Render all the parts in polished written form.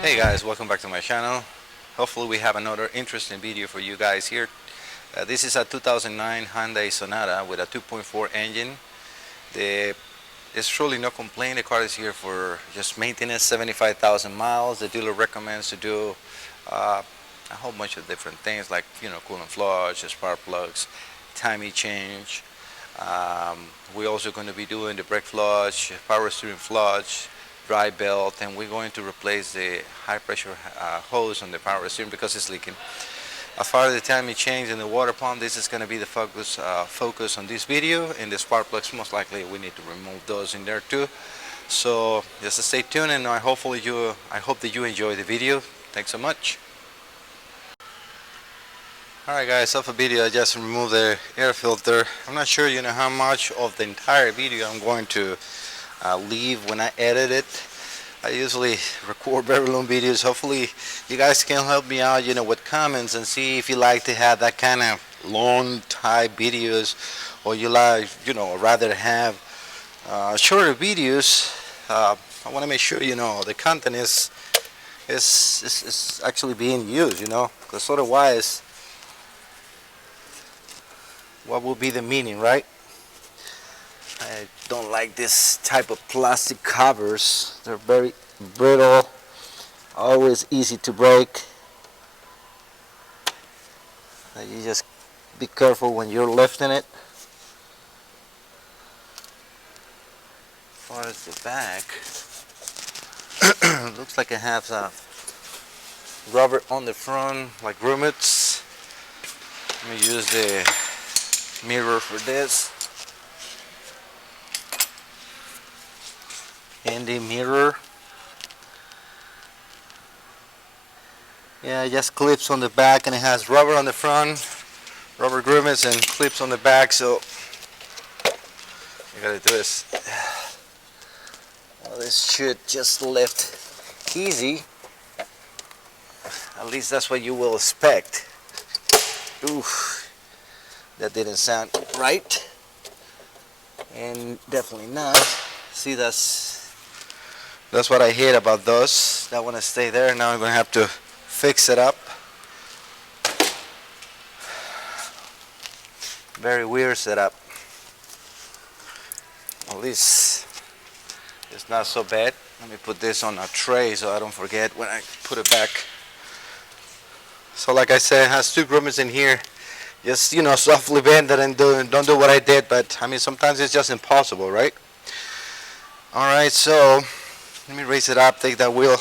Hey guys, welcome back to my channel. Hopefully we have another interesting video for you guys here. This is a 2009 Hyundai Sonata with a 2.4 engine. There's truly no complaint. The car is here for just maintenance, 75,000 miles. The dealer recommends to do a whole bunch of different things like, coolant flush, spark plugs, timing change. We're also going to be doing the brake flush, power steering flush, dry belt, and we're going to replace the high pressure hose on the power steering because it's leaking. As far as the timing change and the water pump, this is going to be the focus on this video. And the spark plugs, most likely we need to remove those in there too. So just stay tuned, and I hope that you enjoy the video. Thanks so much. Alright guys, off a video I just removed the air filter. I'm not sure how much of the entire video I'm going to leave when I edit it. I usually record very long videos. Hopefully you guys can help me out with comments and see if you like to have that kind of long type videos, or you like rather have shorter videos. I want to make sure the content is actually being used, because otherwise what will be the meaning, right? I don't like this type of plastic covers. They're very brittle, always easy to break. You just be careful when you're lifting it. As far as the back, looks like it has a rubber on the front, like grommets. Let me use the mirror for this. Handy mirror. Yeah, it just clips on the back, and it has rubber on the front, rubber grommets, and clips on the back. So you gotta do this. Well, this should just lift easy. At least that's what you will expect. Oof, that didn't sound right, and definitely not. See, that's what I hate about those. That want to stay there. Now I'm going to have to fix it up. Very weird setup. At least it's not so bad. Let me put this on a tray so I don't forget when I put it back. So like I said, it has two grommets in here. Just softly bend it and don't do what I did. But I mean, sometimes it's just impossible, right? All right, so let me raise it up, take that wheel.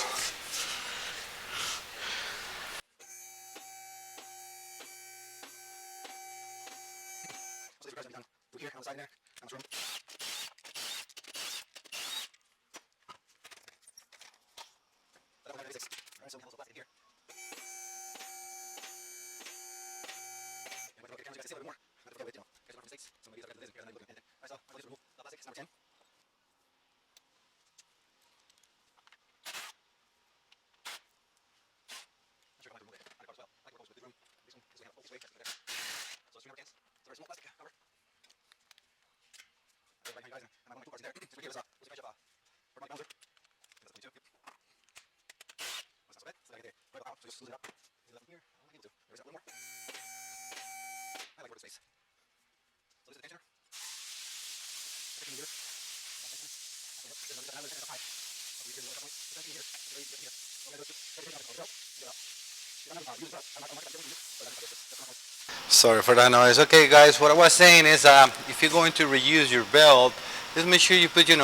Sorry for that noise. Okay guys, what I was saying is if you're going to reuse your belt, just make sure you put an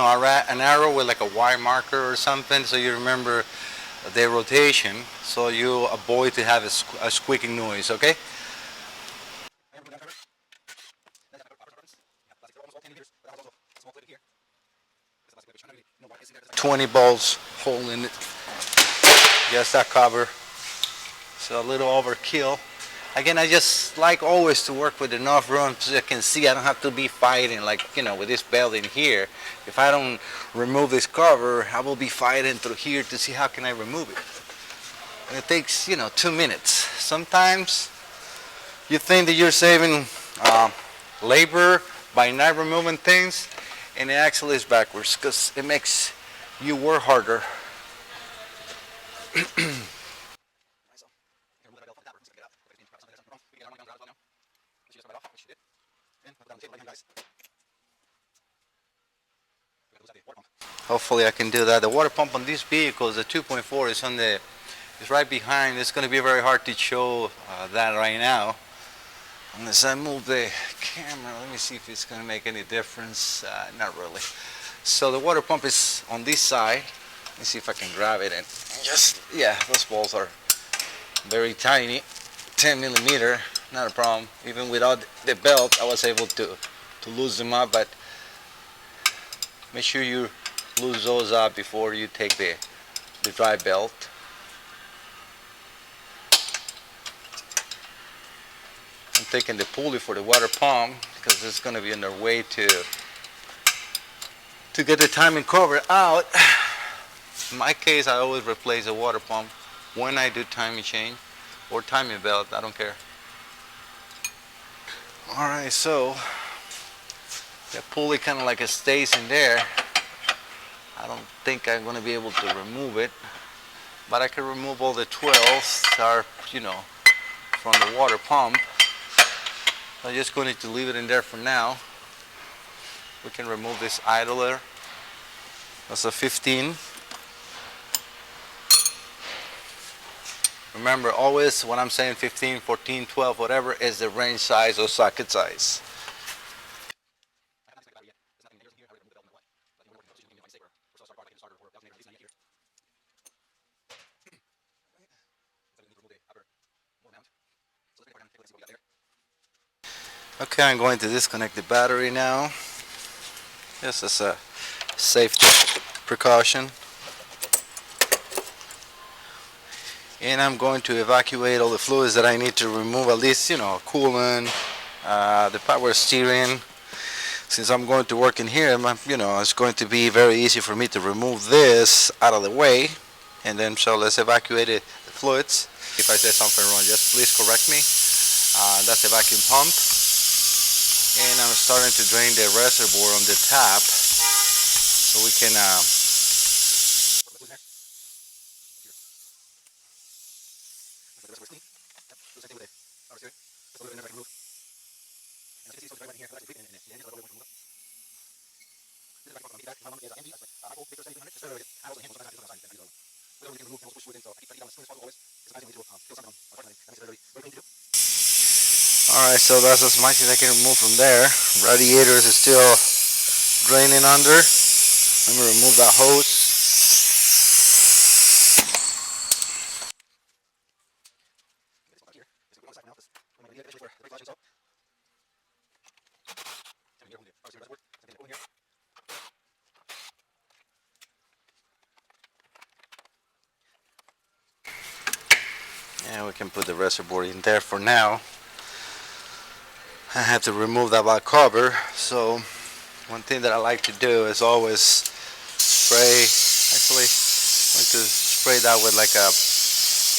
arrow with like a Y marker or something, so you remember the rotation, so you avoid to have a squeaking noise, okay? 20 bolts holding it, just that cover. So a little overkill. Again, I just like always to work with enough room so you can see I don't have to be fighting like, with this belt in here. If I don't remove this cover, I will be fighting through here to see how can I remove it. And it takes, 2 minutes. Sometimes you think that you're saving labor by not removing things, and it actually is backwards because it makes you work harder. Hopefully I can do that. The water pump on these vehicles, the 2.4 is on the is right behind. It's going to be very hard to show that right now unless I move the camera. Let me see if it's going to make any difference. Not really. So the water pump is on this side. Let me see if I can grab it and just, yeah, those balls are very tiny, 10 millimeter, not a problem. Even without the belt, I was able to lose them up, but make sure you lose those up before you take the dry belt. I'm taking the pulley for the water pump because it's going to be on their way to get the timing cover out. In my case, I always replace the water pump when I do timing change or timing belt, I don't care. Alright, so the pulley kind of like it stays in there. I don't think I'm going to be able to remove it, but I can remove all the 12s that are, you know, from the water pump. I'm just going to leave it in there for now. We can remove this idler. That's a 15. Remember, always when I'm saying 15, 14, 12, whatever is the range size or socket size. Okay, I'm going to disconnect the battery now. This is a safety precaution. And I'm going to evacuate all the fluids that I need to remove, at least, you know, coolant, the power steering. Since I'm going to work in here, you know, it's going to be very easy for me to remove this out of the way. And then, so let's evacuate the fluids. If I say something wrong, just please correct me. That's a vacuum pump. And I'm starting to drain the reservoir on the tap so we can Alright, so that's as much as I can remove from there. Radiators is still draining under. Let me remove that hose. And we can put the reservoir in there for now. I have to remove that back cover. So one thing that I like to do is always spray. Actually, I'm going to spray that with like a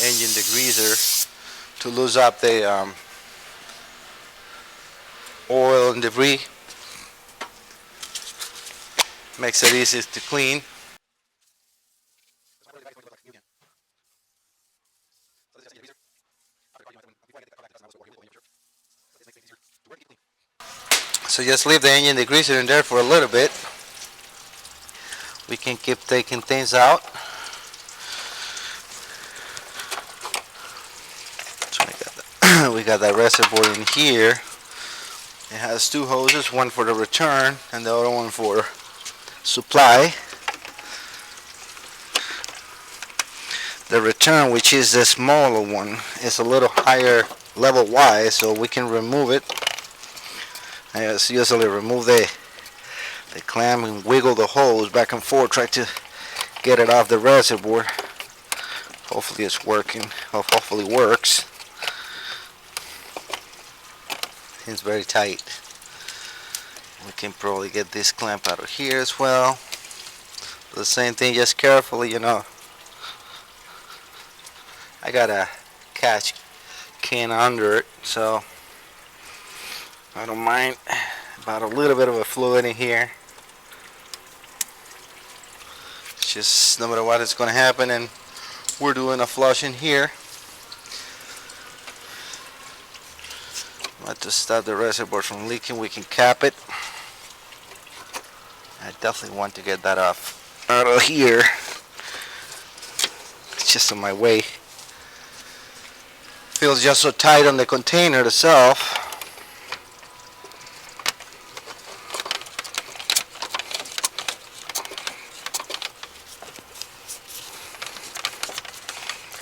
engine degreaser to lose up the oil and debris. Makes it easy to clean. So just leave the engine degreaser in there for a little bit. We can keep taking things out. So we got that reservoir in here. It has two hoses, one for the return and the other one for supply. The return, which is the smaller one, is a little higher level wise, so we can remove it. I just usually remove the clamp and wiggle the hose back and forth, try to get it off the reservoir. Hopefully it's working. Hopefully it works. It's very tight. We can probably get this clamp out of here as well. The same thing, just carefully, you know. I got a catch can under it, so I don't mind about a little bit of a fluid in here. It's just no matter what, it's going to happen, and we're doing a flush in here. To stop the reservoir from leaking, we can cap it. I definitely want to get that off out of here. It's just in my way. Feels just so tight on the container itself.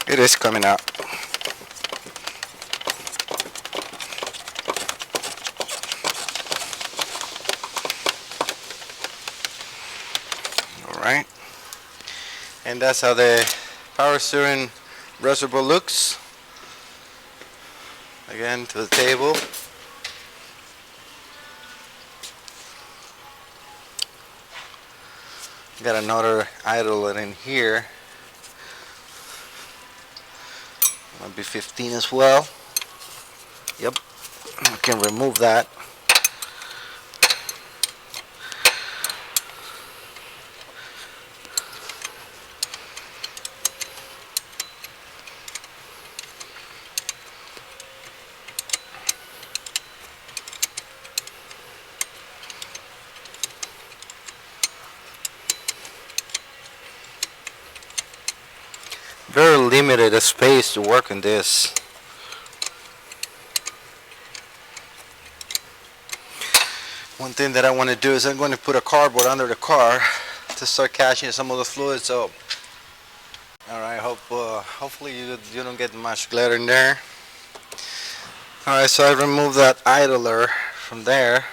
It is coming out. Alright. And that's how the power steering reservoir looks. Again, to the table. Got another idler in here. Might be 15 as well. Yep, I can remove that. Very limited space to work in this. One thing that I want to do is I'm going to put a cardboard under the car to start catching some of the fluids up. Alright, hopefully you don't get much glitter in there. Alright, so I removed that idler from there.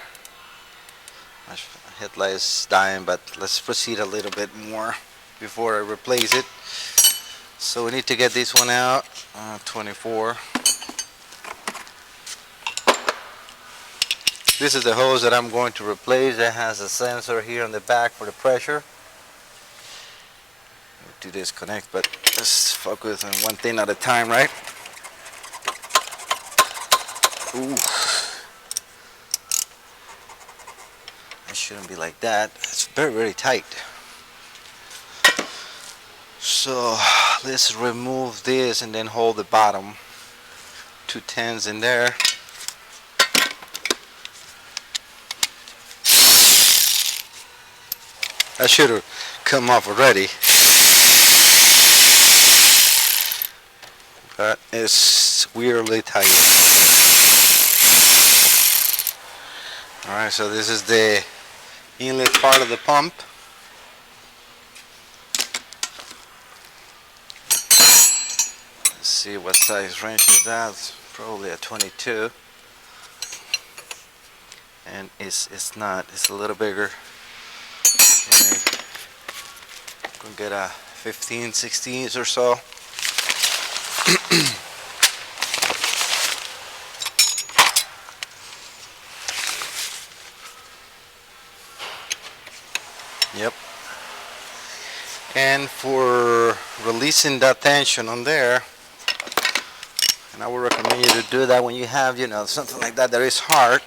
My headlight is dying, but let's proceed a little bit more before I replace it. So we need to get this one out, 24. This is the hose that I'm going to replace. It has a sensor here on the back for the pressure. To disconnect, but let's focus on one thing at a time, right? Ooh. It shouldn't be like that. It's very, very tight. So let's remove this and then hold the bottom. 2 10s in there. That should have come off already. But it's weirdly tight. Alright, so this is the inlet part of the pump. Let's see what size wrench is that. It's probably a 22. And it's not, it's a little bigger. Okay. I'm gonna get a 15, 16s or so. Yep. And for releasing that tension on there, and I would recommend you to do that when you have, something like that is hard,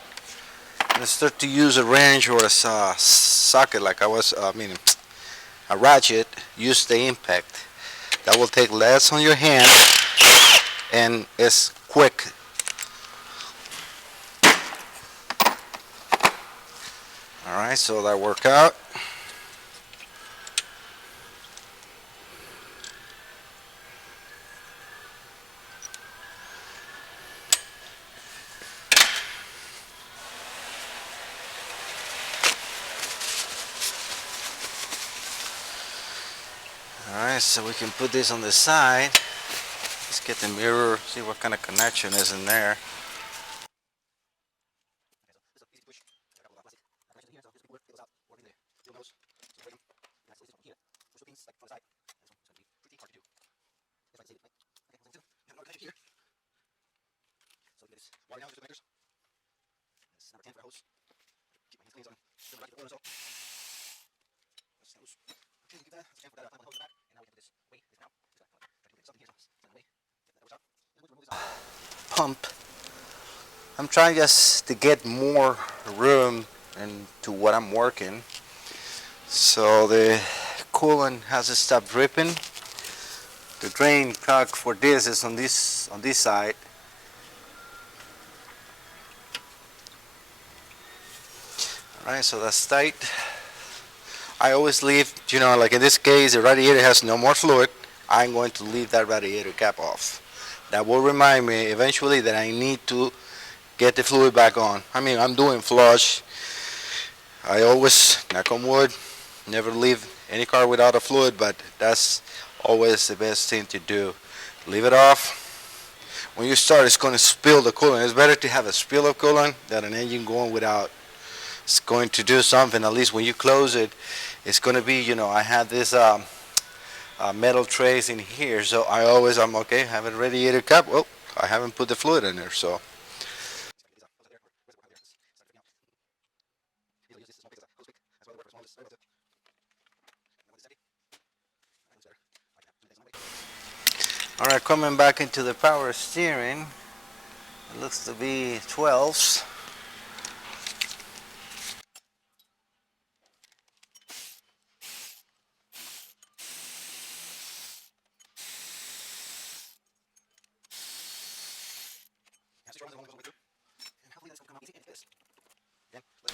and start to use a wrench or a socket like a ratchet. Use the impact. That will take less on your hand and it's quick. Alright, so that worked out. Alright, so we can put this on the side. Let's get the mirror, see what kind of connection is in there. Pump. I'm trying just to get more room into what I'm working, so the coolant has to stop dripping The drain cock for this is on this side. Alright, so that's tight. I always leave, like in this case, the radiator has no more fluid. I'm going to leave that radiator cap off. That will remind me eventually that I need to get the fluid back on. I mean, I'm doing flush. I always, knock on wood, never leave any car without a fluid, but that's always the best thing to do. Leave it off. When you start, it's going to spill the coolant. It's better to have a spill of coolant than an engine going without. It's going to do something. At least when you close it, it's going to be, I have this metal trays in here, so I'm okay, have a radiator cap. Well, I haven't put the fluid in there, so. All right, coming back into the power steering, it looks to be 12s.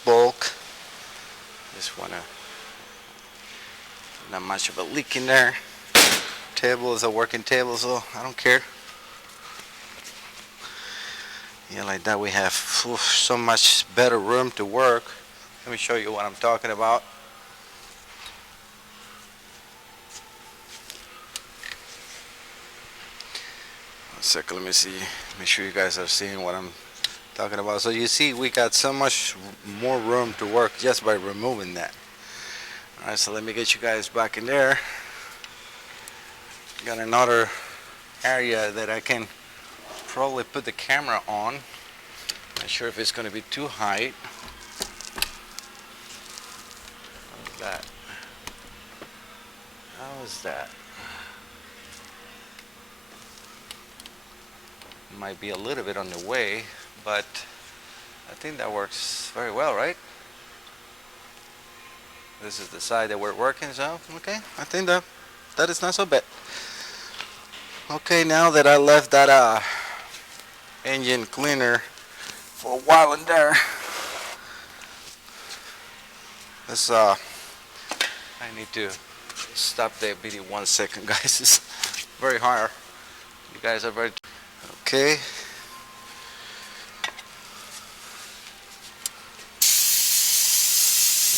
Bulk. Just wanna, not much of a leak in there. Table is a working table, so I don't care. Yeah, like that we have so much better room to work. Let me show you what I'm talking about. One second, let me see. Make sure you guys are seeing what I'm talking about. So you see, we got so much more room to work just by removing that. All right, so let me get you guys back in there. Got another area that I can probably put the camera on. Not sure if it's going to be too high. How's that? How is that? Might be a little bit on the way, but I think that works very well, right? This is the side that we're working, so okay, I think that is not so bad. Okay, now that I left that engine cleaner for a while in there, let's I need to stop the video 1 second, guys. It's very hard. You guys are very okay.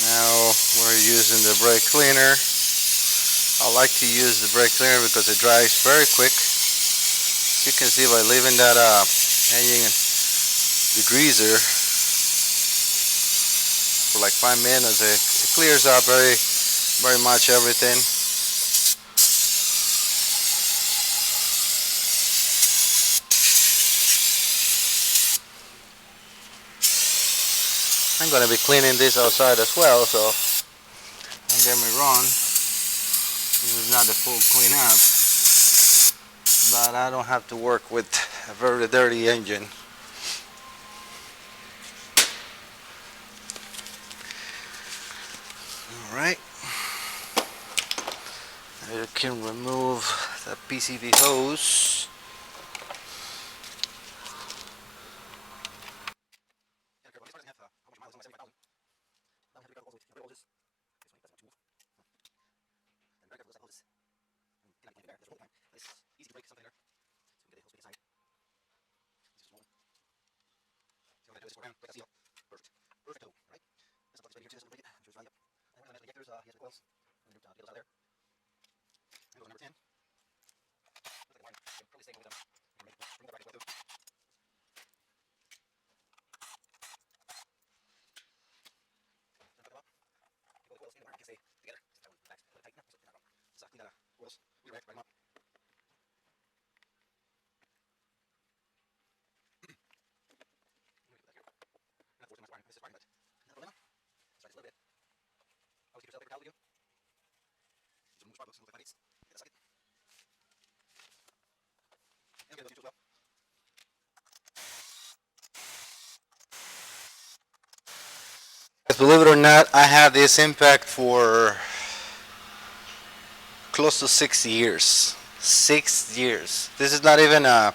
Now we're using the brake cleaner. I like to use the brake cleaner because it dries very quick. As you can see by leaving that engine degreaser for like 5 minutes, it clears out very much everything. I'm going to be cleaning this outside as well, so don't get me wrong, this is not the full cleanup, but I don't have to work with a very dirty engine. Alright, you can remove the PCV hose. Believe it or not, I had this impact for close to 6 years. 6 years. This is not even a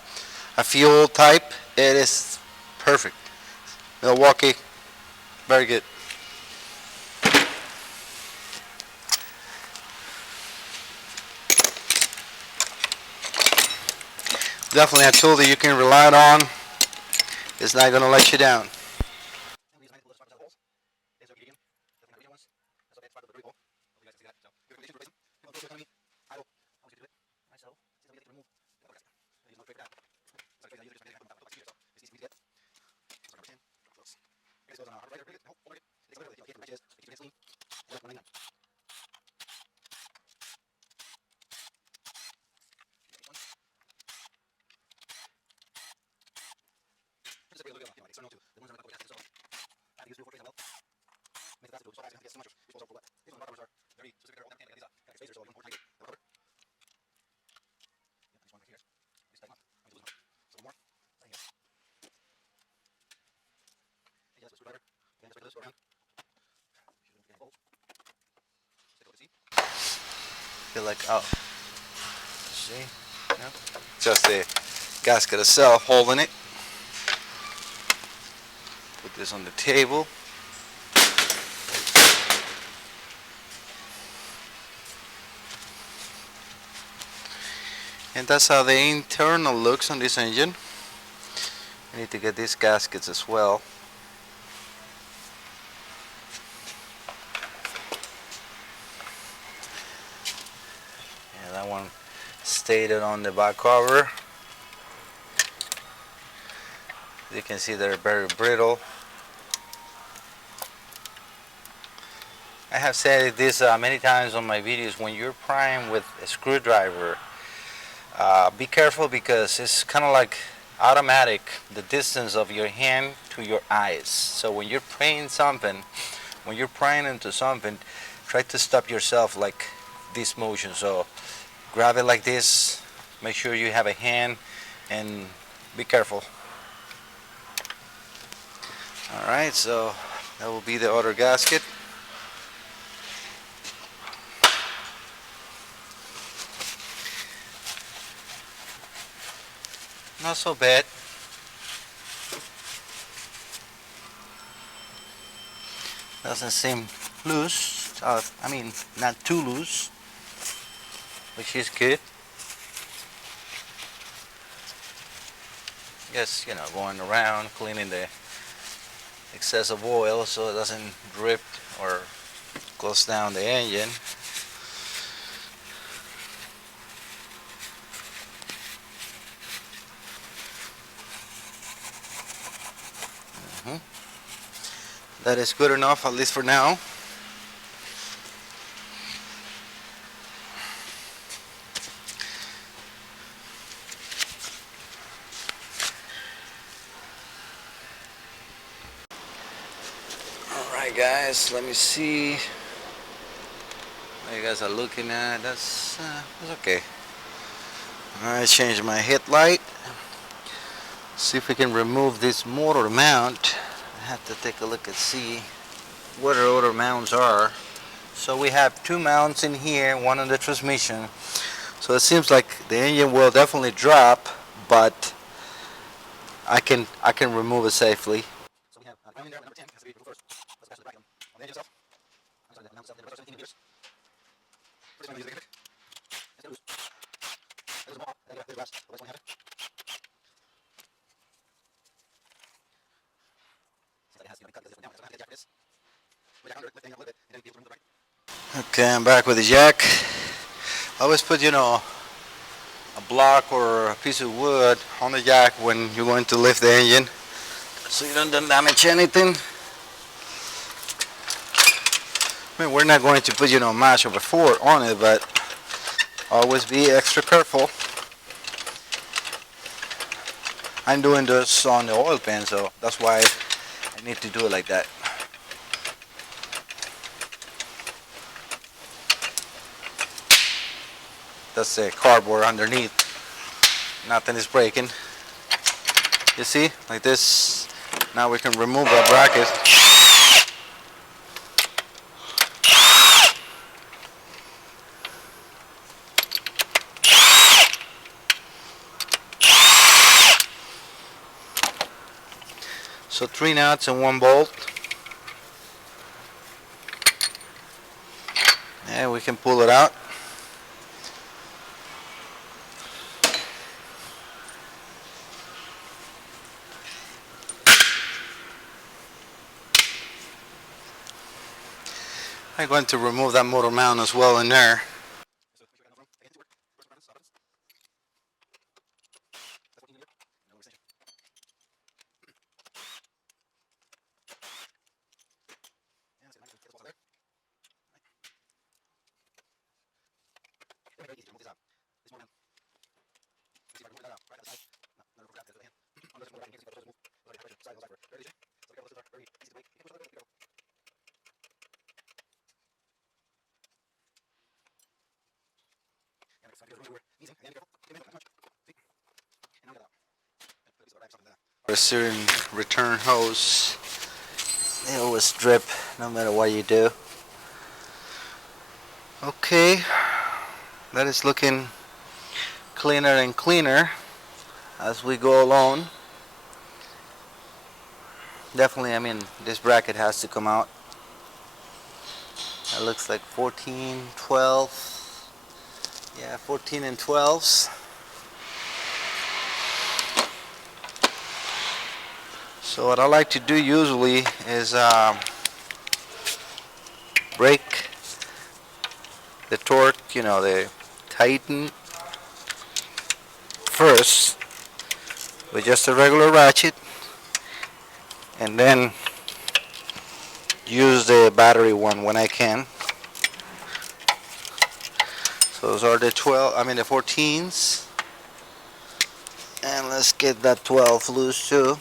fuel type. It is perfect. Milwaukee, very good. Definitely a tool that you can rely on. It's not going to let you down. Feel like, oh, see? No? Just the gasket itself holding it. Put this on the table. And that's how the internal looks on this engine. I need to get these gaskets as well. Yeah, that one stated on the back cover. You can see they're very brittle. I have said this many times on my videos. When you're prying with a screwdriver, be careful, because it's kind of like automatic, the distance of your hand to your eyes. So when you're prying something, when you're prying into something, try to stop yourself like this motion. So grab it like this, make sure you have a hand, and be careful. Alright, so that will be the other gasket. Not so bad. Doesn't seem loose. I mean, not too loose, which is good. Just, going around cleaning the excessive oil so it doesn't drip or close down the engine. That is good enough, at least for now. Alright guys, let me see what you guys are looking at. That's okay. I changed my headlight. See if we can remove this motor mount. I have to take a look and see what the other mounts are. So we have two mounts in here, one on the transmission. So it seems like the engine will definitely drop, but I can remove it safely. So we have ground in there, number 10 has to be removed first. Let's pass the vacuum on the engine itself. I'm sorry, the mount itself, the 17 meters. First one, use the big. Let's get loose. There's a ball. There's glass. The next one have it. Okay, I'm back with the jack. I always put, a block or a piece of wood on the jack when you're going to lift the engine, so you don't damage anything. I mean, we're not going to put, much of a force on it, but always be extra careful. I'm doing this on the oil pan, so that's why I need to do it like that. That's the cardboard underneath. Nothing is breaking. You see, like this. Now we can remove that bracket. So 3 nuts and 1 bolt. And we can pull it out. I'm going to remove that motor mount as well in there. A certain return hose, they always drip no matter what you do. Okay, that is looking cleaner and cleaner as we go along. Definitely, I mean, this bracket has to come out. It looks like 14, 12. Yeah, 14 and 12s. So what I like to do usually is break the torque, you know, the tighten first with just a regular ratchet, and then use the battery one when I can. So those are the 14s, and let's get that 12 loose too.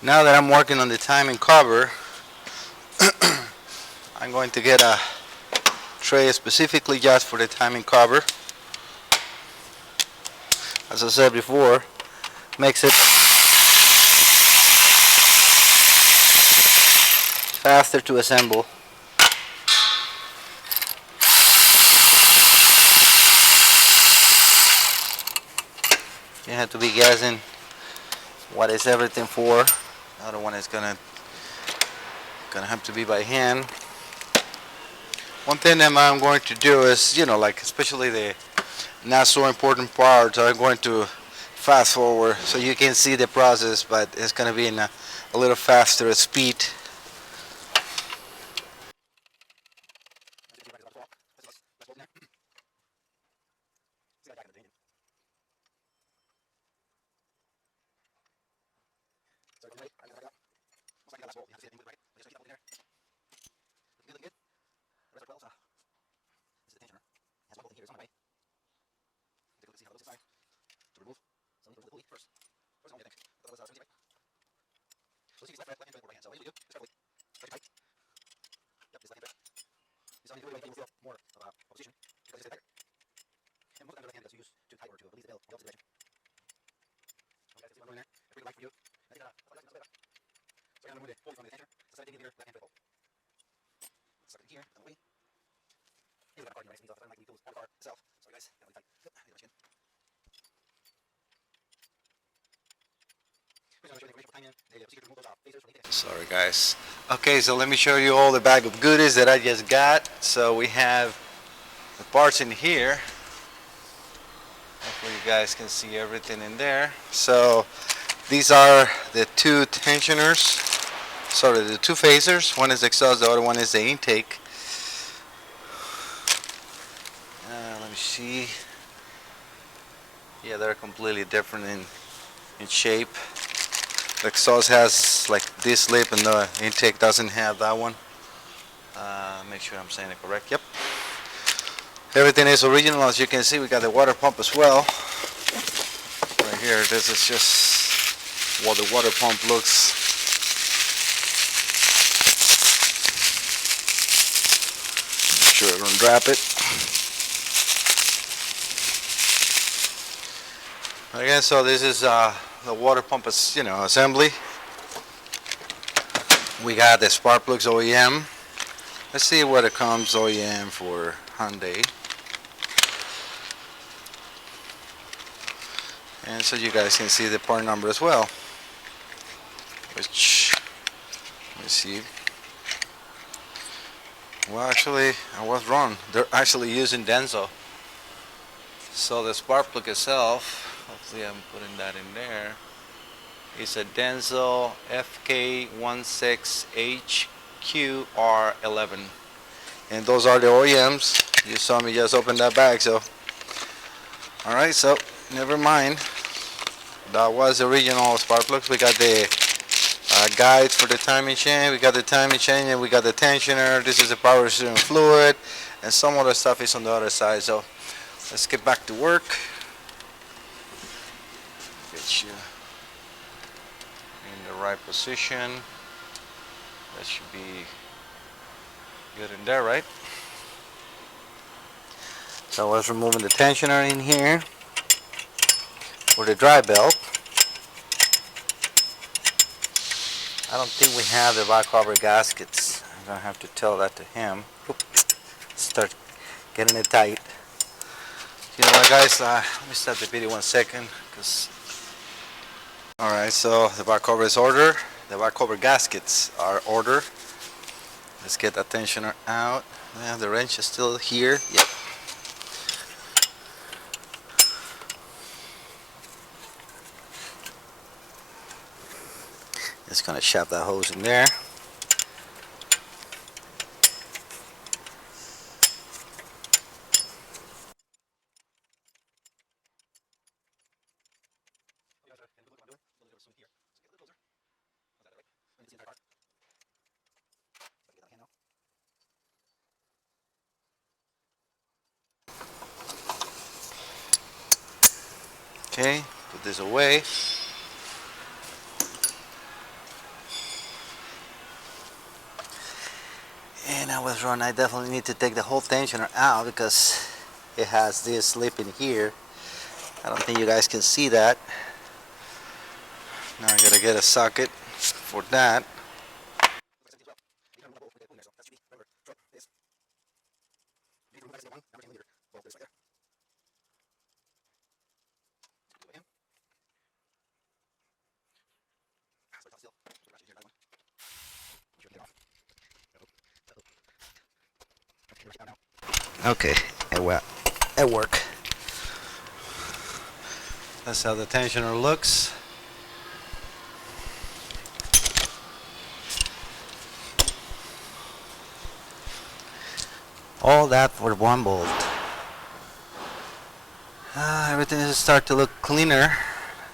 Now that I'm working on the timing cover, I'm going to get a tray specifically just for the timing cover. As I said before, makes it faster to assemble. You have to be guessing what is everything for. The other one is gonna have to be by hand. One thing that I'm going to do is, you know, like especially the not so important parts, I'm going to fast forward so you can see the process, but it's going to be in a little faster speed. Sorry guys. Okay, so let me show you all the bag of goodies that I just got. So we have the parts in here. Hopefully you guys can see everything in there. So these are the 2 tensioners. Sorry, the 2 phasers. One is the exhaust, the other one is the intake. Let me see. Yeah, they're completely different in shape. The exhaust has like this lip and the intake doesn't have that one. Make sure I'm saying it correct. Yep. Everything is original. As you can see, we got the water pump as well. Right here, this is just what the water pump looks. Make sure I don't drop it. Again, so this is the water pump, assembly. We got the spark plugs OEM. Let's see what it comes OEM for Hyundai. And so you guys can see the part number as well. Which, let me see. Well, actually, I was wrong. They're actually using Denso. So the spark plug itself, hopefully I'm putting that in there, is a Denso FK16HQR11. And those are the OEMs. You saw me just open that bag, so. Alright, so never mind. That was the original spark plugs. We got the guides for the timing chain, we got the timing chain, and we got the tensioner. This is the power steering fluid, and some other stuff is on the other side. So let's get back to work. Get you in the right position. That should be good in there, right? So I was removing the tensioner in here for the dry belt. I don't think we have the back cover gaskets. I'm gonna have to tell that to him. Start getting it tight. You know what, guys? Let me stop the video 1 second, all right, so the back cover is ordered. The back cover gaskets are ordered. Let's get that tensioner out. Yeah, the wrench is still here. Yep. Just gonna shove that hose in there. Okay, put this away. And I was wrong. I definitely need to take the whole tensioner out because it has this slip in here. I don't think you guys can see that. Now I gotta get a socket for that. Okay, it worked. That's how the tensioner looks. All that for one bolt. Everything is start to look cleaner.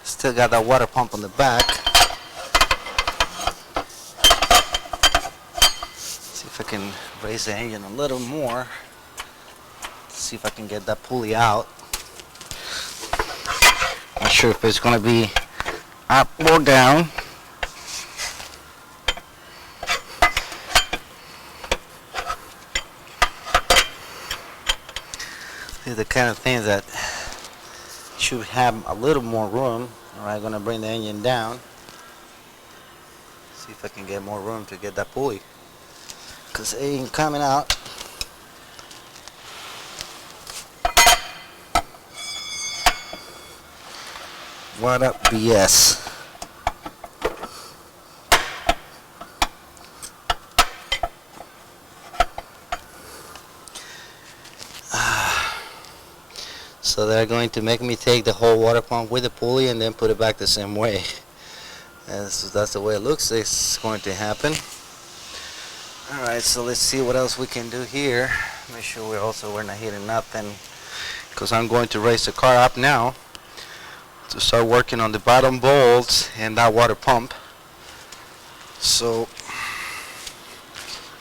Still got that water pump on the back. See if I can raise the engine a little more. See if I can get that pulley out. Not sure if it's going to be up or down. These are the kind of things that should have a little more room. Alright, going to bring the engine down. See if I can get more room to get that pulley, because it ain't coming out. What up, BS? So they're going to make me take the whole water pump with the pulley and then put it back the same way. And so that's the way it looks. It's going to happen. Alright, so let's see what else we can do here. Make sure we're not hitting nothing, because I'm going to raise the car up now to start working on the bottom bolts and that water pump. So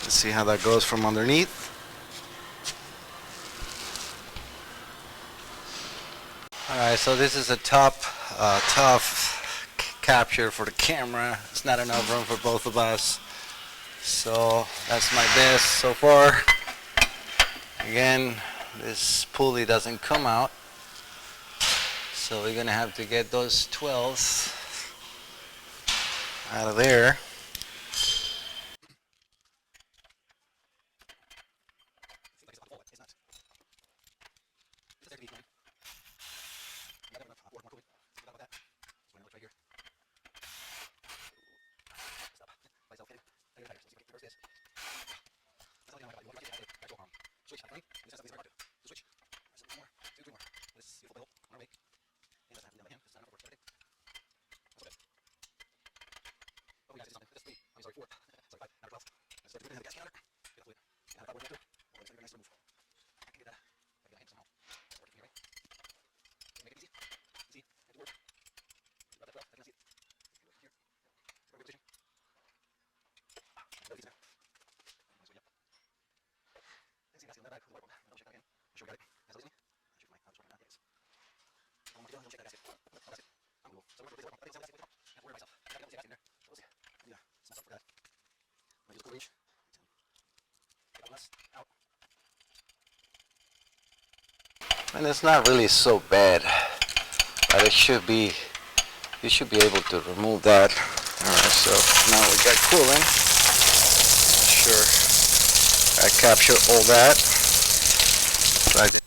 let's see how that goes from underneath. Alright, so this is a tough capture for the camera. It's not enough room for both of us. So that's my best so far. Again, this pulley doesn't come out. So we're gonna have to get those 12s out of there. And it's not really so bad, but it should be, you should be able to remove that. Alright, so now we got coolant. Sure, I capture all that. Right.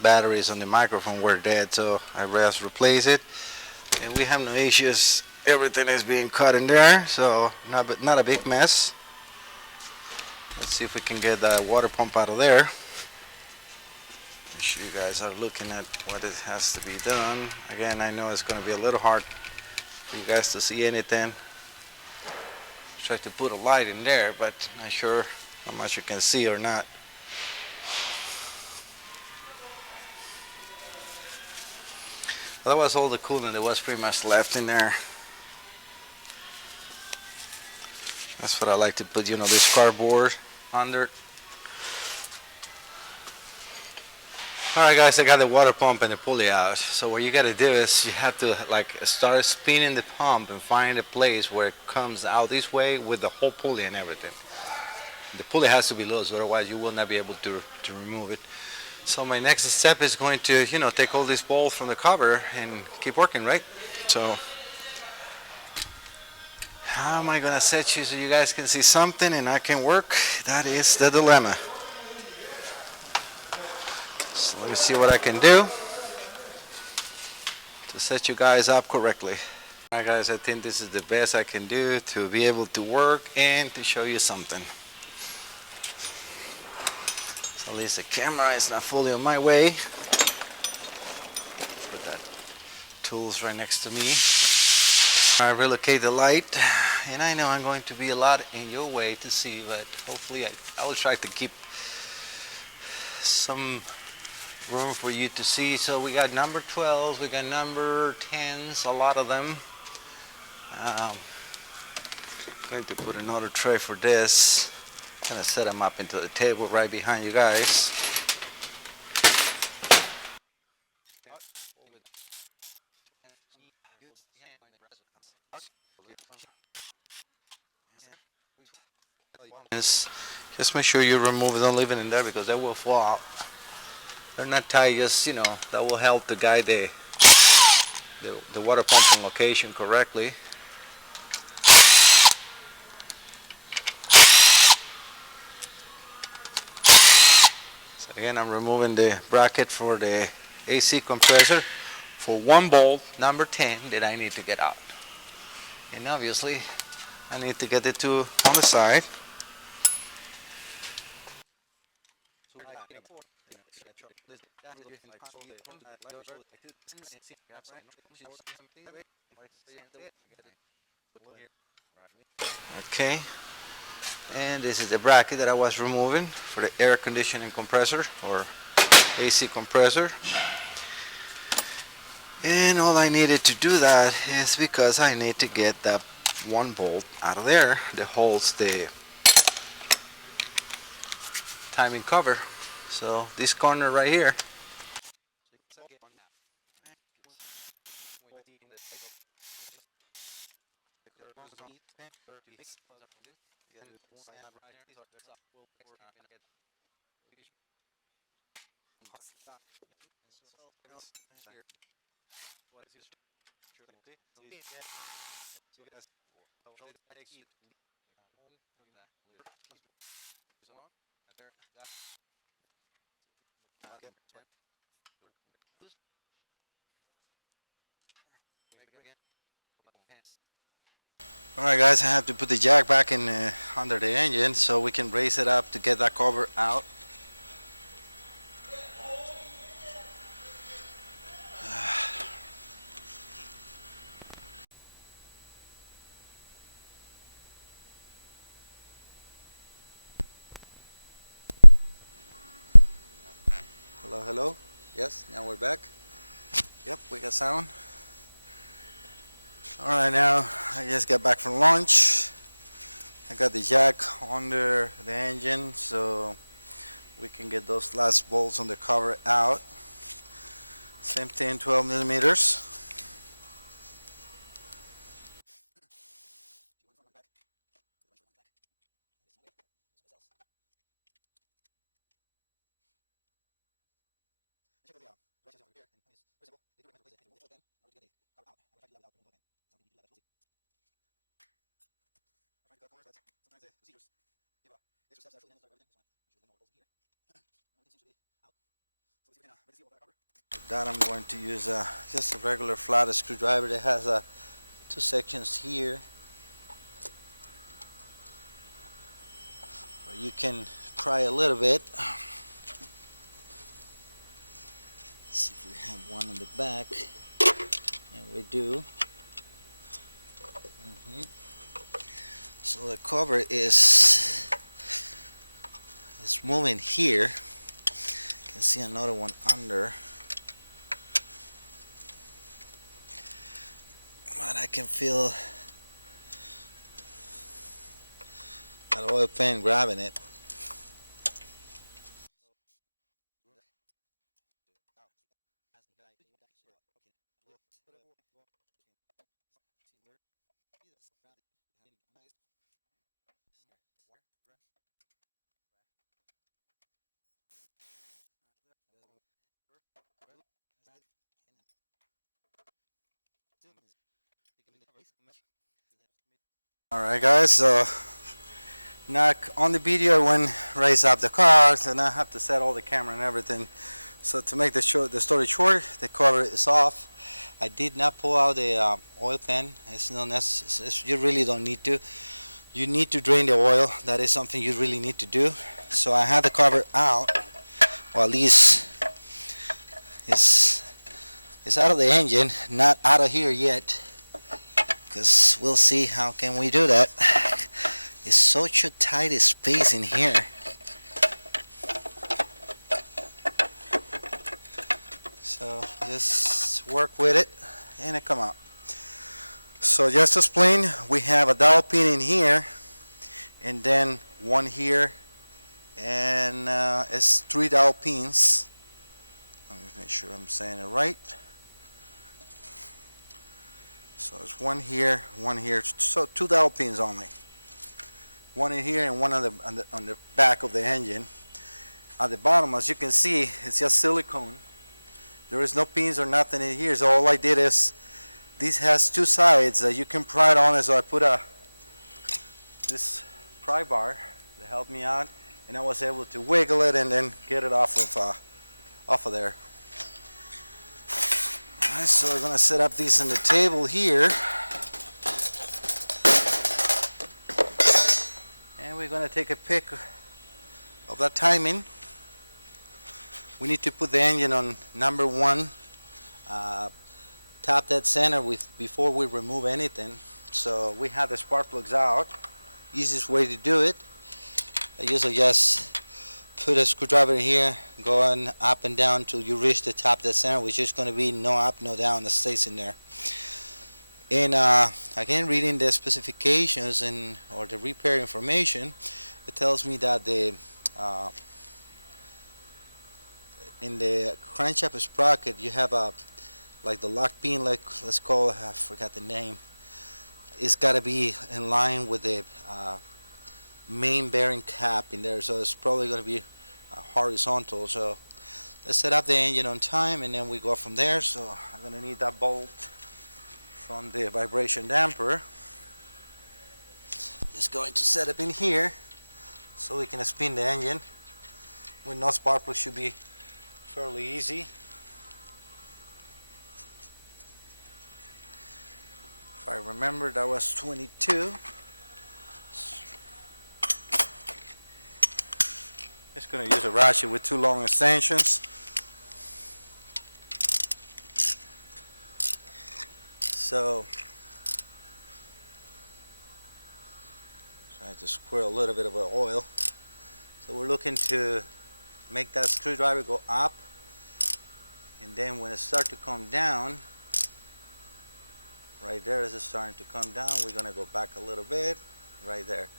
Batteries on the microphone were dead, so I just replaced it. And we have no issues. Everything is being cut in there, so not a big mess. Let's see if we can get that water pump out of there. Make sure you guys are looking at what it has to be done. Again, I know it's going to be a little hard for you guys to see anything. Try to put a light in there, but not sure how much you can see or not. That was all the coolant that was pretty much left in there. That's what I like to put, this cardboard under. Alright guys, I got the water pump and the pulley out. So what you gotta do is you have to start spinning the pump and find a place where it comes out this way with the whole pulley and everything. The pulley has to be loose, otherwise you will not be able to remove it. So my next step is going to, take all these bolts from the cover and keep working, right? So how am I gonna set you so you guys can see something and I can work? That is the dilemma. So let me see what I can do to set you guys up correctly. Alright guys, I think this is the best I can do to be able to work and to show you something. So at least the camera is not fully on my way. Put that tools right next to me. I relocate the light, and I know I'm going to be a lot in your way to see, but hopefully I will try to keep some room for you to see. So we got number 12s, we got number 10s, a lot of them. Going to put another tray for this. Gonna set them up into the table right behind you guys. Just make sure you remove it, don't leave it in there because they will fall out. They're not tight, just that will help to guide the water pumping location correctly. So again, I'm removing the bracket for the AC compressor for one bolt, number 10, that I need to get out. And obviously, I need to get the two on the side. Okay, and this is the bracket that I was removing for the air conditioning compressor or AC compressor. And all I needed to do that is because I need to get that one bolt out of there that holds the timing cover. So this corner right here. Alright guys, I have to put the jack back in under the engine so we can raise it up to get that cover out. Hello, hello. Yes, now we're back. Yep, we got sound. Alright, now I just got back from lunch. I got the jack under the engine so we can get those last bolts on the cover out. Same thing, 12 millimeters. That I'm going to use just a regular flat screwdriver that has two sections here where you can pry a little bit. Let's see if we have one on the back, and we do. So the cover is moving here. You can see another one under. But I can feel that oil pan grabbing it. Alright guys, so now on the video I went raise up the car, so now I have to set all the camera and everything. So to make the story short, the cover is off. I did not pull out the oil pan. It's not necessary. You really don't need to. You need to drain the oil. That is something you really need to do. So I had the cover out, or at least it's out of the engine, not out of here yet. Because we'll see how can we do that. It's such a tight space in here. So just work with it and it come out. So just to explain, we have a dowel pin in here and then one here, and it's 3 dowel pins. Let me make sure I'm saying it right. So it's one here, so 2 dowel pins only. One in here and one on the back of the engine. At the bottom, as you can see, it's just silicone. There is no pins or nothing in here. So all I did is, this has 2 sides that you can pry it on it. So I put this pry bar to help me out, and I was able to wiggle it and then get it off of there. Alright, so we're going to set up these on the table here. And we're going to take a pic of that timing. We need to put the engine on number 1. Tap that center before we remove anything. So we have the spark plugs out. Easiest way to do it. I usually just put a screwdriver here, going up and down till you reach the top of the center, which is going to be no up, no down. It stays in there. And again, reading the specifications or the repair information, it tells me that in the crankshaft sprocket you have like the lock pin, like let's call, I forgot the name. It's got to be in line with the main bearing cap in there, so it's probably going to be horizontal. So let's set up the engine on time and then we go from there. So I'm going to need that bolt from the vibration damper. Just going to set up in here so we can spin the engine. With no spark plug should be fairly easy. If I remember, that was 22. Just going to use a ratchet with 2 long extensions. So try to squirt a little bit of oil. So we're looking to make that screwdriver go up, and then when it starts to come down, right there as it's starting to come down, we're going to go back a little bit right there.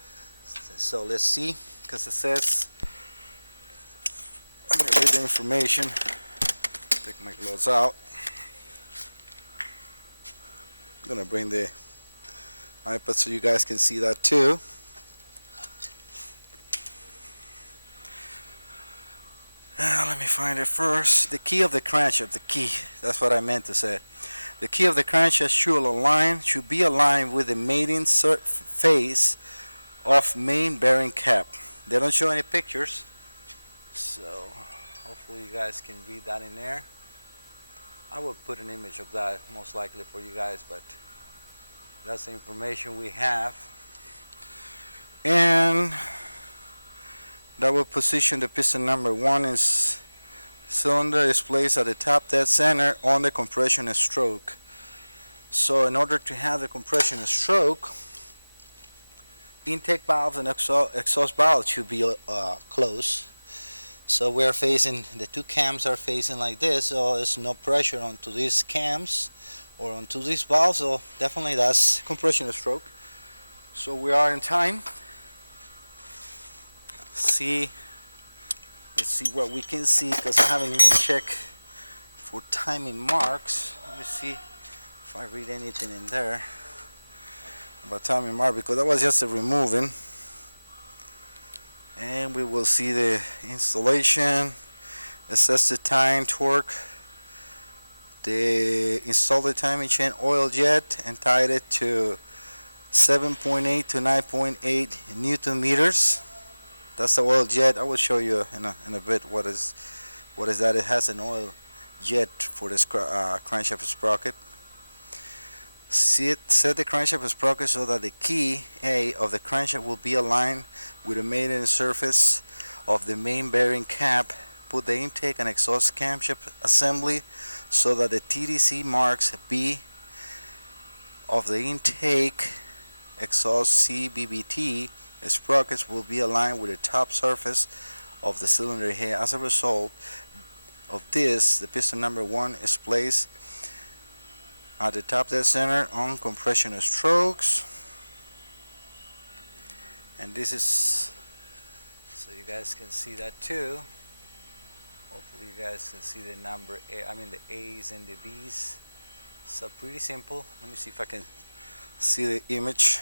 So let's see, because it says, let me read the information. Take my gloves out. I'm going to bring the iPad so you guys can see that too. Let me find it first. The key of the crankshaft, the key, that's what I meant to say. The key of the crankshaft should be aligned with the mating face of main bearing cap. They don't show any pictures, so hopefully you guys can read that in there. I will put an image of that most likely for you guys, but that's the information we have. And that will position the piston number 1 is cylinder is placed at the top dead center on the compression stroke. So in order to have the compression stroke, intake valves and exhaust valves should be closed. So we're facing, the 2 cams are facing like this, so there's no pressure onto these cams or onto these valves, so definitely that's compression stroke. So we are in time. Let's see what we can see, because I haven't even checked for timing marks. Let me see if I read anything in there about timing mark, because that was just a removing. And we will see the installation. It says the time, torque, the installed the timing chain oil jet, and tied it to 7.8 to 9.8 Newton meters. That's the oil jet. I will show you in a bit what is that. It has an oil jet for this crankshaft sprocket. Set the crankshaft sprocket so that the key A of the crankshaft will be aligned with the mating surface of the main bearing cap. Put the intake and exhaust camshaft assembly so that the TDC marks B of the intake exhaust CBBT sprockets will be aligned with the top surface of the cylinder head. As a result of this, the piston number 1 is placed at the top dead center on compression strokes. And this is, so you guys can see that too. Hopefully you guys can see the number, the A's and the B's. So pretty simple. Let me see if I can see the image.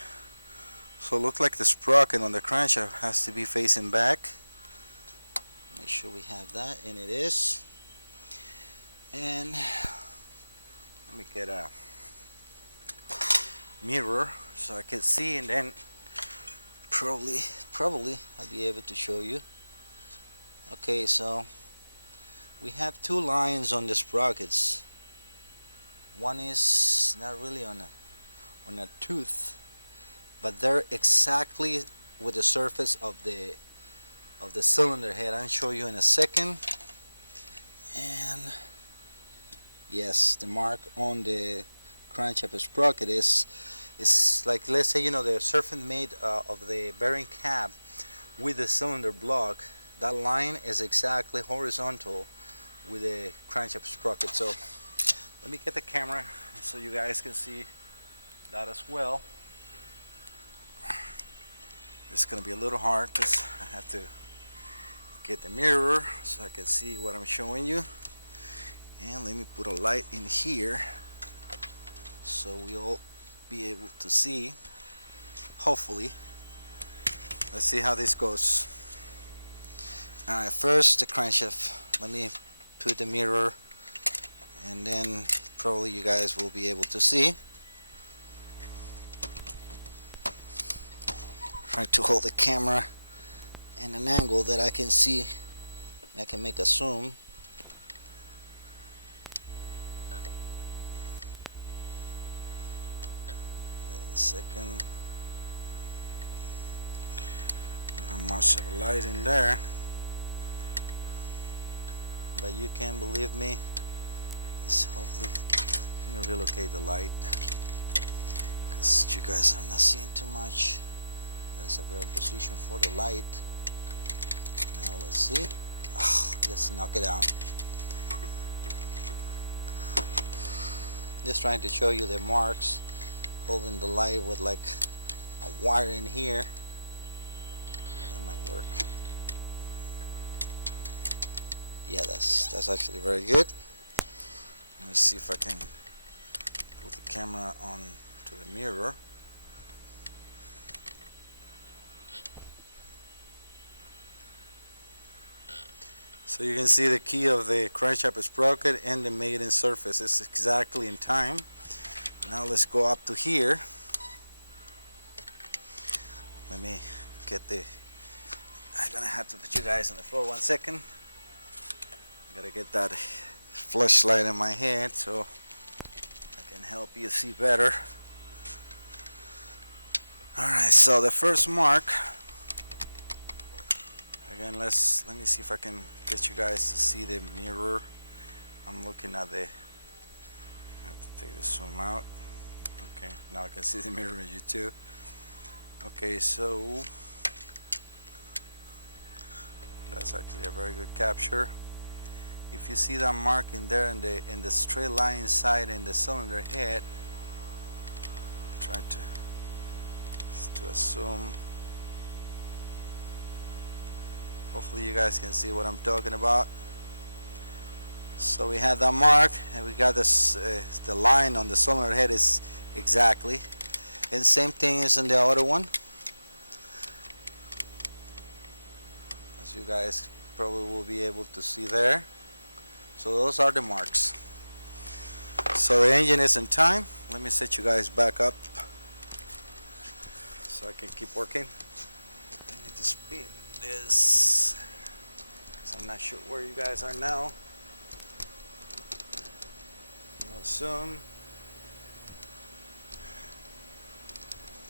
So it looks like the sprocket on the crankshaft has to be facing back. Make sure we have that, and it is. And let me get a mirror so I can see, and then probably I'll be able to show you. Okay, so we have 2 lines on the sprockets. One is not really on a tooth, but they're exactly with the surface of the cylinder head. I'll show you in a second. And yes, the mark on the crankshaft sprocket is like, let's say, the surface made of the bearing cap with the cylinder block. That line is exactly horizontal with the crankshaft sprocket. So let me get the camera so you guys can see that as well. It's going to be a little hard because I have to get the mirror so I can see what I'm showing you. And let me put a light in here so we'll be able to see. Hopefully let's see how this goes. Alright, first the crankshaft. Let me put the mirror, and then probably you guys will be able to see. Try to hold the camera in an angle that I can see, and I can make a zoom. Wait a second. Not much of a light in there, but you can believe me. Hopefully, let me relocate the light because you guys are not seeing too much. That's a great position for the light. Now let's see. Just knock it out. Just trying to show you the marks, holding the light with like a wire in here. That might work. Yeah, that's actually very good. Let me see if I can put the camera on to the mirror. So you can see the key of the crankshaft sprocket and the maiden surface is exactly in time. Now let's go up to here. Let me get I'm gonna have to put you guys on the floor 1 second. Gotta get that flashlight in my head so I can help you see better. Alright, so the first mark, again, let me see if I can get you guys to see the mirror. I'm looking at I have to take the zoom out. Okay, now I can see the mirror in you too. Okay, so that's actually a very good capture. If you see that mark in there in the straight line inside in the cylinder head, try to do a zoom. Hopefully you guys can see what I'm talking about. So we had that mark, and we got this the line on the cylinder head is exactly, and same thing is in the other one, as you guys probably will be able to see there. So those are the marks. So the engine is in time. Let me set you guys back up so I can keep working. I need to speed this because I'm not sure where you guys are now. No zoom.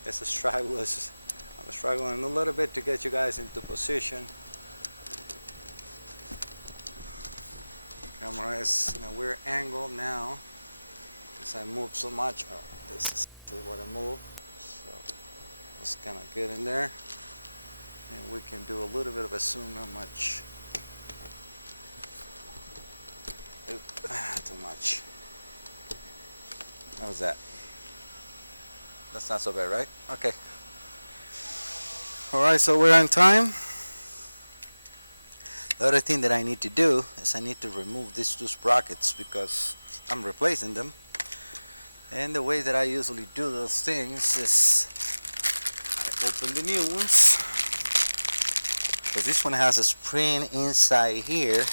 It's a struggle. I'm struggling a little bit to get you guys into position. Camera is in a weird angle now because I moved so much. Oh, this is what I moved. So it's kind of good in there. And we can do a little bit of a zoom, not much. Oop, too much. How's that? That's not so bad, right? Okay. Alright, so we're on time. The other thing that I need to do is I need to remove these two sprockets because I'm replacing them. And the way that I usually do those things is I open the new ones, because this one has a spring inside here.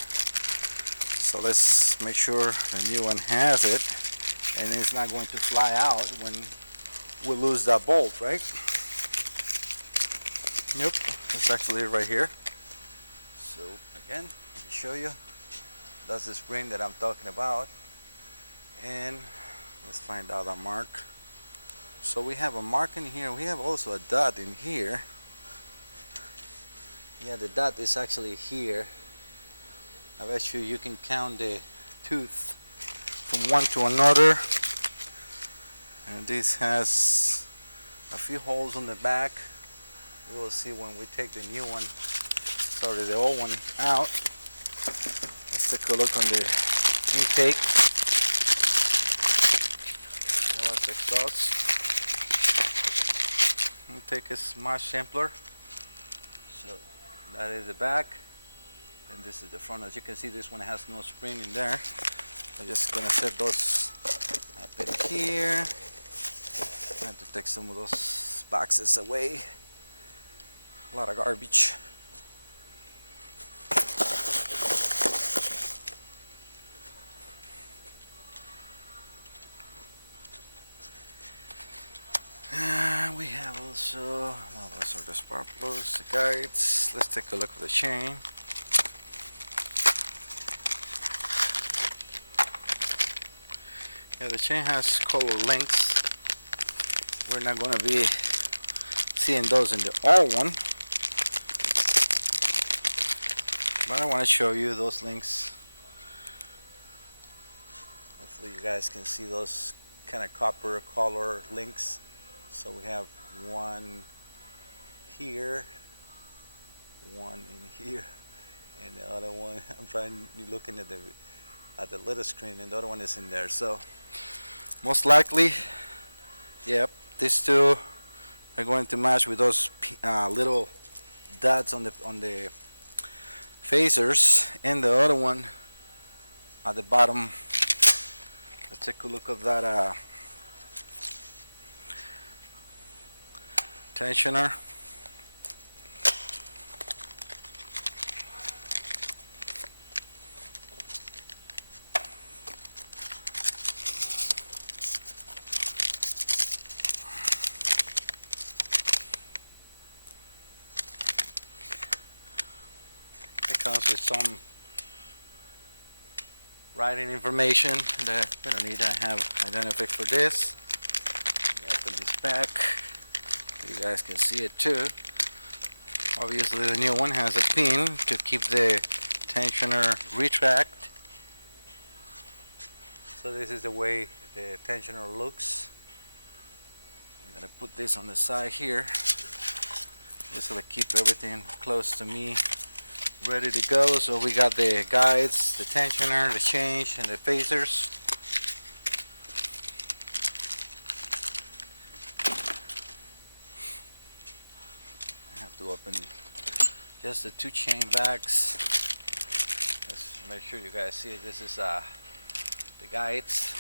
So let's make sure the new one has it and it's not going to fly out when we lose that bolt, right? Nope, it's actually right here. So again, let me show you. That's the spring that I'm talking about. And let's find out our mark. So we have a mark in here. We have also a dot in here. Yeah, the dot is actually here. I bet you can count the tooth from one to another. And this has a few holes on the back. You will see when we take the new one, sorry, the old one out. Let's take a look on the intake. That was the exhaust. Intake is much simpler. So that is the back, and this is the front. As you can see, this one has no spring in there. I'm just gonna set those up in here. I have to take some of those boxes away. A lot of garbage. We have also, well, those are the spark plugs, the guides. Let's take a look at the chain. Yeah, the chain has color links. We're not going to be seeing those in the all one, but I want to show you those links. Hopefully you guys can see those kind of copper color links. So we have one here, one in here, and the other one, I'm trying looking at the little screen, and the other one is in there. So most likely, yep, these two are going to match with those little dots on the phasers, and the other one at the bottom. Let's take a look at that tensioner. It comes with some writing information that we don't need to have identified for this. Open this back. You guys can see it too. Obviously the new one has a pin to keep the tensioner retract. So this is the way the tensioner looks. I'm gonna put this on the side here. This will keep everything close to me, ready to go. So we got the guides, the tensioner, the change, and the phasers. I have to open just the two chain backs. Let's make sure you guys see it. This is the guides,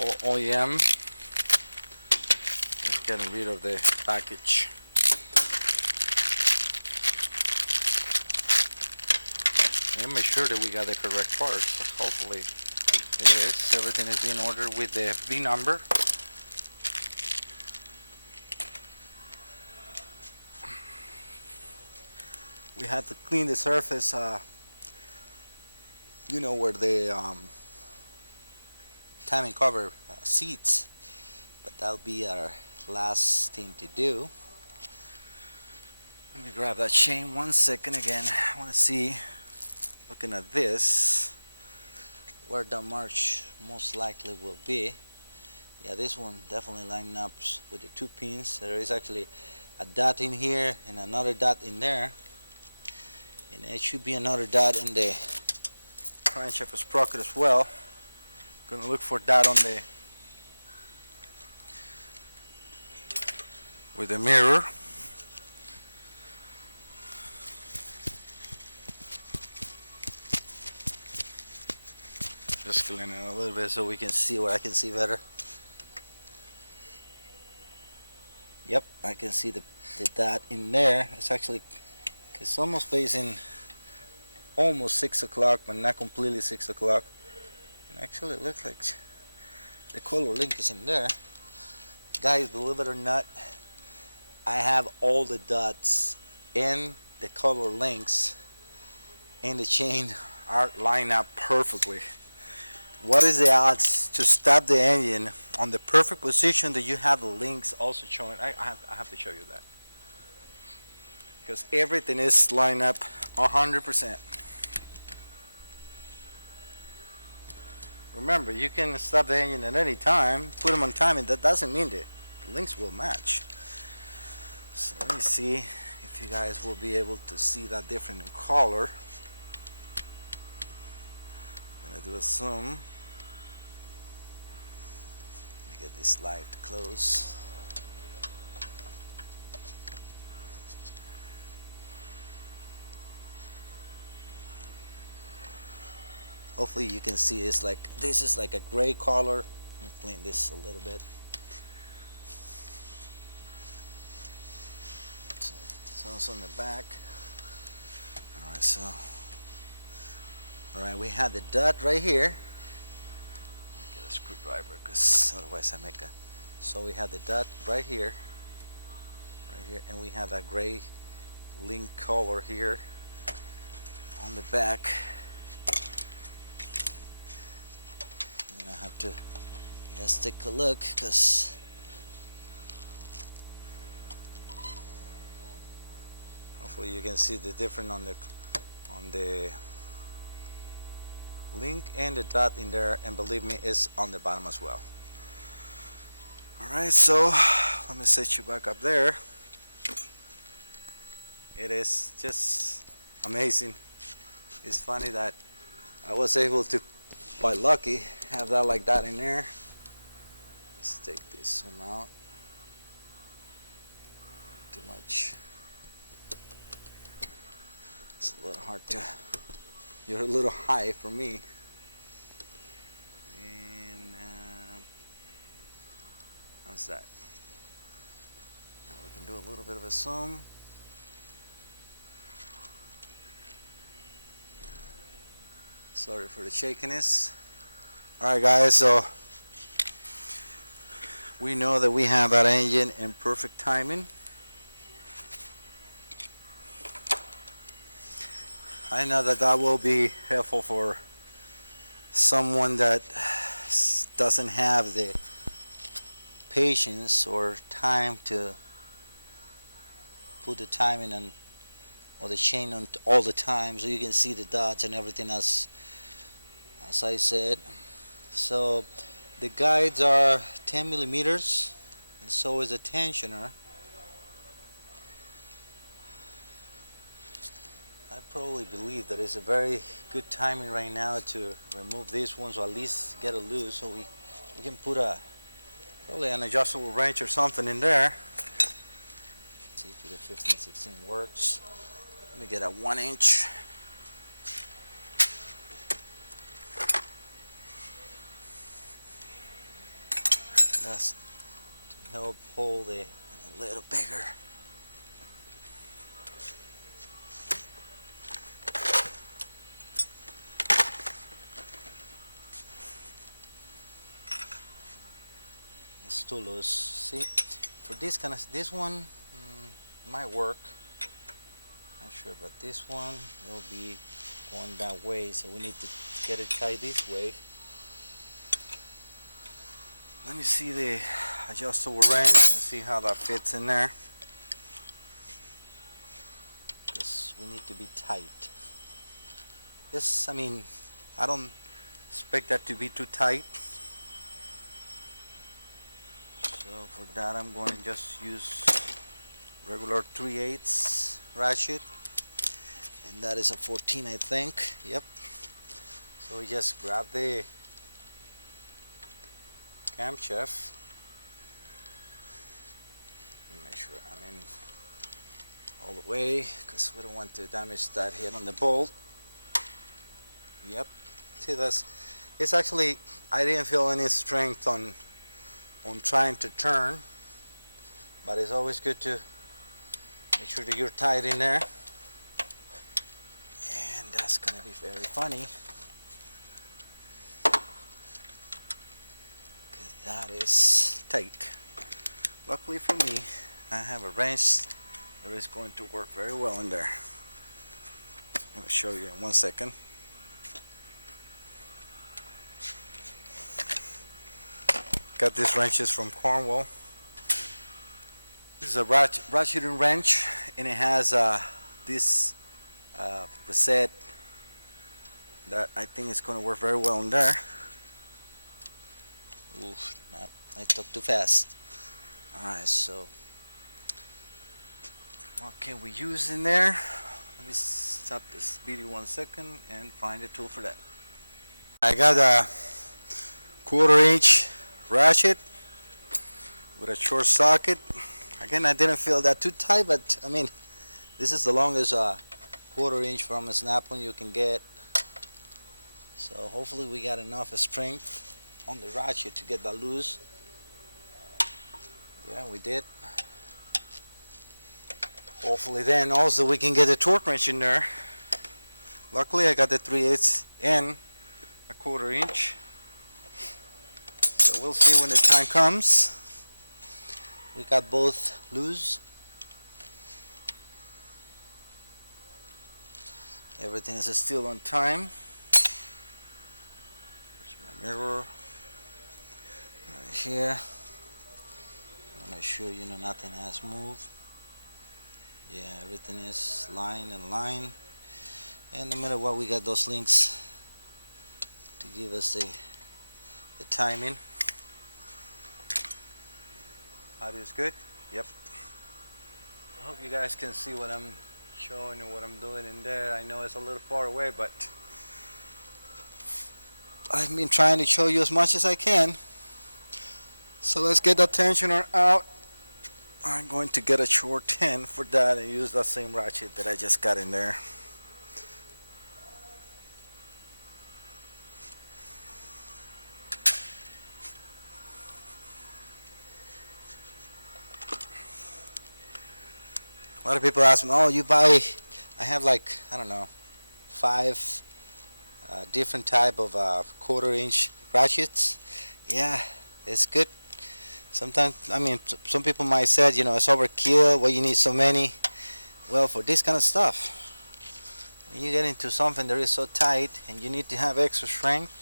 all OEM. Just getting rid of the package. And make sure that we got the correct parts. Hopefully it is. Everything is in order with the V number. We have to clean the surface, you know, where the timing cover seats, but that'll be our last thing to do. Let me grab that chain 1 second again. I want to see, looking at this, where the march most likely will be. Yeah, this one definitely lined up with the two pins. There is actually a dot in here and another dot in there, and it should be another dot in the crankshaft sprocket as well. Gonna look for that on the with the mirror. Just clean it a little bit so we can see what I can see better. Yep, I can see the dot in there. It's almost facing almost 6 o'clock, but not completely 6 o'clock. And actually it looks like the color link is in there. Guys, believe it or not, I have all the dots in the color links in the chain are lined up perfectly. What is the odds to stop the engine on the perfect position that you have the links also showing? I have to show you that, because everything is lined up 100%. Remember, you can stop the engine at any time, put them on timing. That doesn't mean that the links will match. So let me see if you guys will be able to see that different in color. I'm gonna do a zoom. Let me get this light close. Hopefully you can see this. This is like a gray color. Let me clean this a little bit. So So it's on the back. Alright, so alright, we have the dot right here. Let me get a screwdriver because otherwise I make a. So we have the dot right here, and we have that gray link color here on the back. And I have to just take a look because hopefully you can see the difference on the link and the dot in there, and believe me, it's on the bottom as well. Alright, so let me set you back up there. It is just amazing. It's funny that I was able to, by lucky, have that like that in there. Let's take this zoom out. Too much. It's a little hard to. You're a little high for me. And how's that? Now we can do a little bit of a zoom. Sorry for the shakiness. Alright guys, so we know that we have that engine in perfect timing. I know that that will be helpful for someone that doesn't have the patience or time to put the timing on or the chain on all the time, so you can see the dots and everything as I said. So the guides are 10 millimeters, and so is the tensioner. I probably believe that it's a very good timing right now to remove these ones, or at least get it loose, so we can put probably an adjustable wrench or something in there. Let's see if the 15-16 works. Let me get a 1-inch. That's to help hold it a little bigger. It's too loose. See, for this one might work. Not sure, but this one will be going that way, so we need to get it tied this way. Let me see the adjustable wrench and see how that fits in there, because we need to be tight. This, I mean, I don't expect that to be too tight. So for that I'm going to just use regular 3/8 ratchet, and that is a 14, I think. Yep. So we just grab the camshaft and make sure I'm in all the way, because we don't want to damage that head on the bolt. Yep. See, it's actually, I didn't feel any strength on trying to turn, but it's always good to make sure that you're tight in there. And that's gonna be very funny, because that is tight. Luckily for me, I have a wrench that is going to work very well in there. I'm gonna show you in 1 second. Got these wrenches from Cornwall. This is a ratcheting wrench, and it has this reset that I think is going to work very well in there. Oof, I talked too fast. Alright, so what can we use in there? Let me stop this video 1 second and find a tool for that. I got a 1/4-inch ratchet with a short socket. Again, I didn't feel that too tight, but I mean, this is the longest 1/4-inch from a snap-on you can get. So hopefully we got enough strength on the ratchet to get that loose. Yeah, we did. Hopefully then also we can get the torque wrench in there. Luckily I got the 3/8 and a 1/4 inch. So we'll see when the time comes. We got both loose. Everything is still on time. Where's my mirror? Right here. I'll make sure nothing has moved. Yeah, everything is line and line. And no matter what, we got those links to give us the timing. Audio is good? Yep. I hope you guys can see what I'm showing and what I'm doing in there. I know it's a little far away, but I've been trying to show you as much as I can. So let's get the tensioner out. I'm going to get a short 10 for that and use that same ratchet that I just got in there. A lot of people ask me, oh, you buy, I have like, I don't know, 5 different type of 1/4 inch ratchets. Yeah, it's good. Sometimes, I mean, some people might say, it's overkill, why you need so many. Well, for this kind of stuff, when you get into something that is so tight and you need to have extra strength,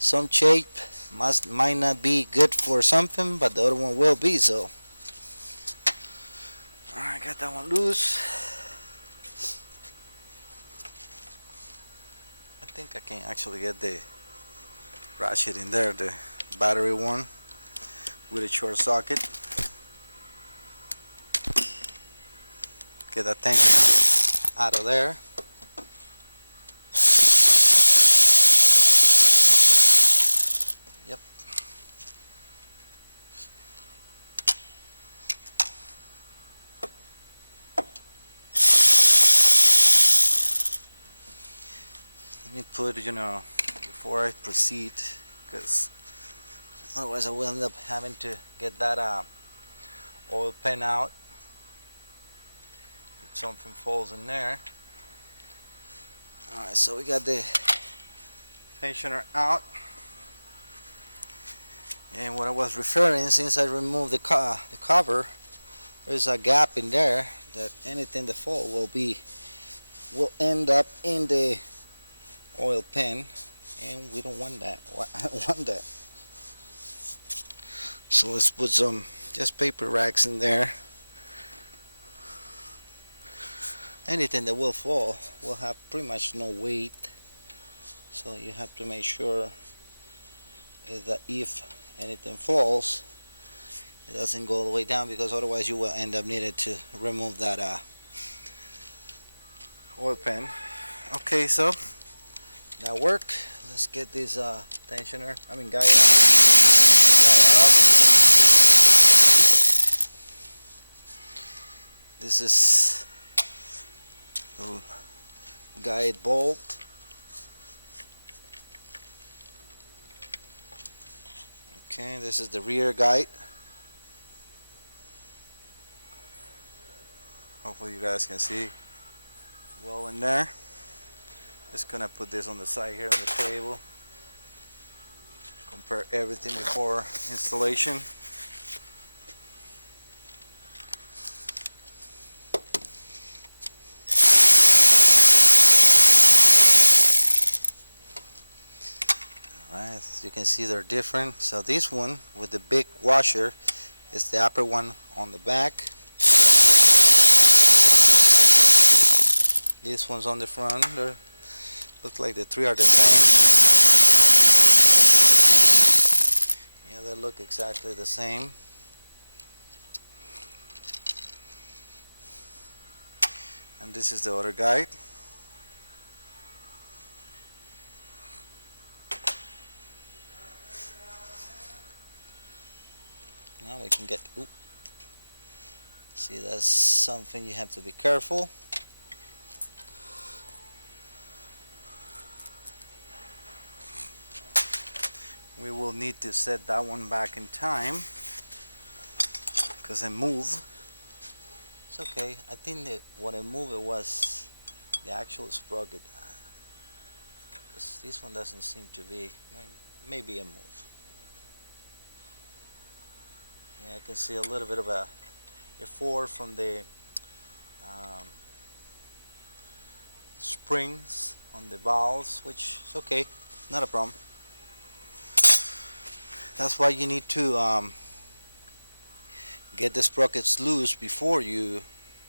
some shape might not be good for something, but the other one will be. So alright, got that one loose. I think I can actually get the ratchet in there, the battery one with a short socket. Get that tension out of there. Yep. Let me put, before I proceed, because otherwise I will end up having to get that oil pan out if something falls in there. Alright, so we got the tensioner out. And what I was referring, since I removed the cover, there's a gap in there that anything that falls will end up in the oil pan, and we don't want that. I don't want that. So let's put some just paper racks in there. Anything that will fall will have pretty much no weight, so you have to make sure that if anything falls, it doesn't go all the way down, because otherwise you will end up needing to remove that oil pan. Okay, so that worked. Let's get this tensioner, guide out. This is the guide bolt. Okay, this is the rear guide. Hopefully you guys can see well in there. Just gonna put this on the side here on the table. Compare everything before installation. Alright, as you can see they're different. So this one with the big washer is the upper one on the back. This one's on the front. They look like the 3 are the same. Yeah, they look exactly the same. And this is the other guide. Now we can get, see, that's something you have to be careful. We will need to set that one back in time because I move. it's okay. I think that what I moved it was the actual sprocket. 'Cause this one doesn't seem to be. Maybe a move. Yeah, I can see a little bit of a force from the um, springs on the valves, which is okay, not a problem. That's why you need to get the sprockets loose before you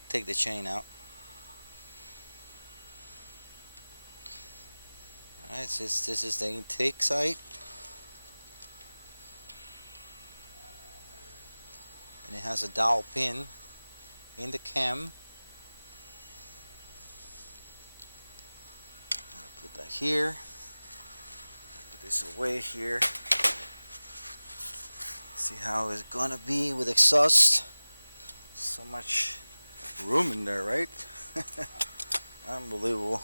take the chain out. Alright, this is the intake side, and it has a dowel pin in the cam. I'll put that here. Put this away here. See how it's gonna be with exhaust. So much room in there, right? Unbelievable.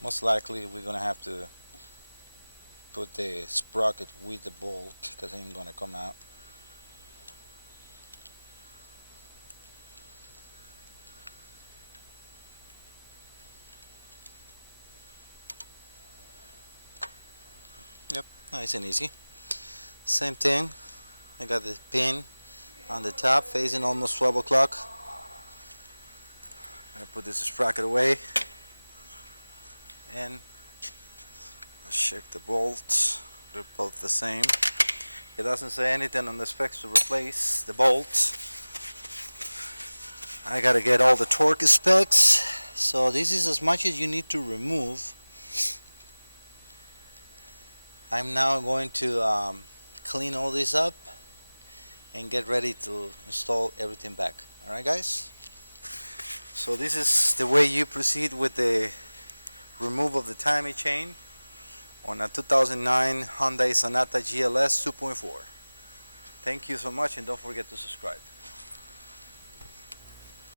Most likely we're gonna have to put the sprocket with the bolt because it ain't gonna come out. Yep, nice and easy. Same thing. I got the pin on the top facing almost 12 o'clock. I'm gonna put this sprocket away and let's check the bolts. They're both the same. It doesn't say anything on the specs to replace the bolts. I gotta get all the torque specs. So this is as much as you need to remove. I'm now going to clean all this up and get ready to install everything back. Alright guys? So this is the way you proceed with the removal of the timing chain on a 2009 Hyundai Sonata GLS 2.4. Thank you so much, and don't forget to subscribe.